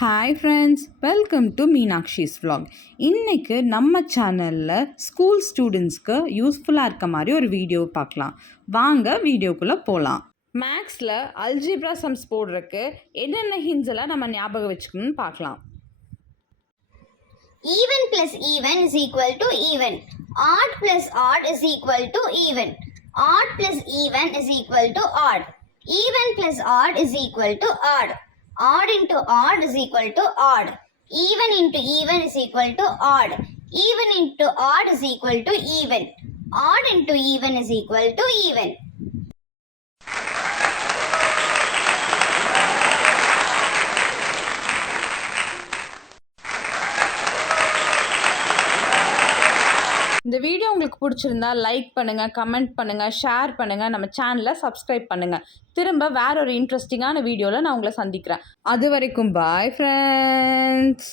Hi friends, welcome to Meenakshi's vlog. இன்றைக்கு நம்ம சேனலில் ஸ்கூல் ஸ்டூடெண்ட்ஸ்க்கு யூஸ்ஃபுல்லாக இருக்க மாதிரி ஒரு வீடியோ பார்க்கலாம். வாங்க வீடியோக்குள்ளே போகலாம். மேக்ஸில் அல்ஜிப்ரா சம்ஸ் போடுறதுக்கு என்னென்ன ஹிண்ட்ஸ் எல்லாம் நம்ம ஞாபகம் வச்சுக்கணும்னு பார்க்கலாம். Even plus even is equal to even. Odd plus odd is equal to even. Odd plus even is equal to odd. Even plus odd is equal to odd. Odd into odd is equal to odd. Even into even is equal to odd. Even into odd is equal to even. Odd into even is equal to even. இந்த video உங்களுக்கு பிடிச்சிருந்தா like பண்ணுங்கள், comment பண்ணுங்கள், share பண்ணுங்கள், நம்ம சேனலை subscribe பண்ணுங்கள். திரும்ப வேற ஒரு இன்ட்ரெஸ்டிங்கான வீடியோவில் நான் உங்களை சந்திக்கிறேன். அது வரைக்கும் பாய் ஃப்ரெண்ட்ஸ்.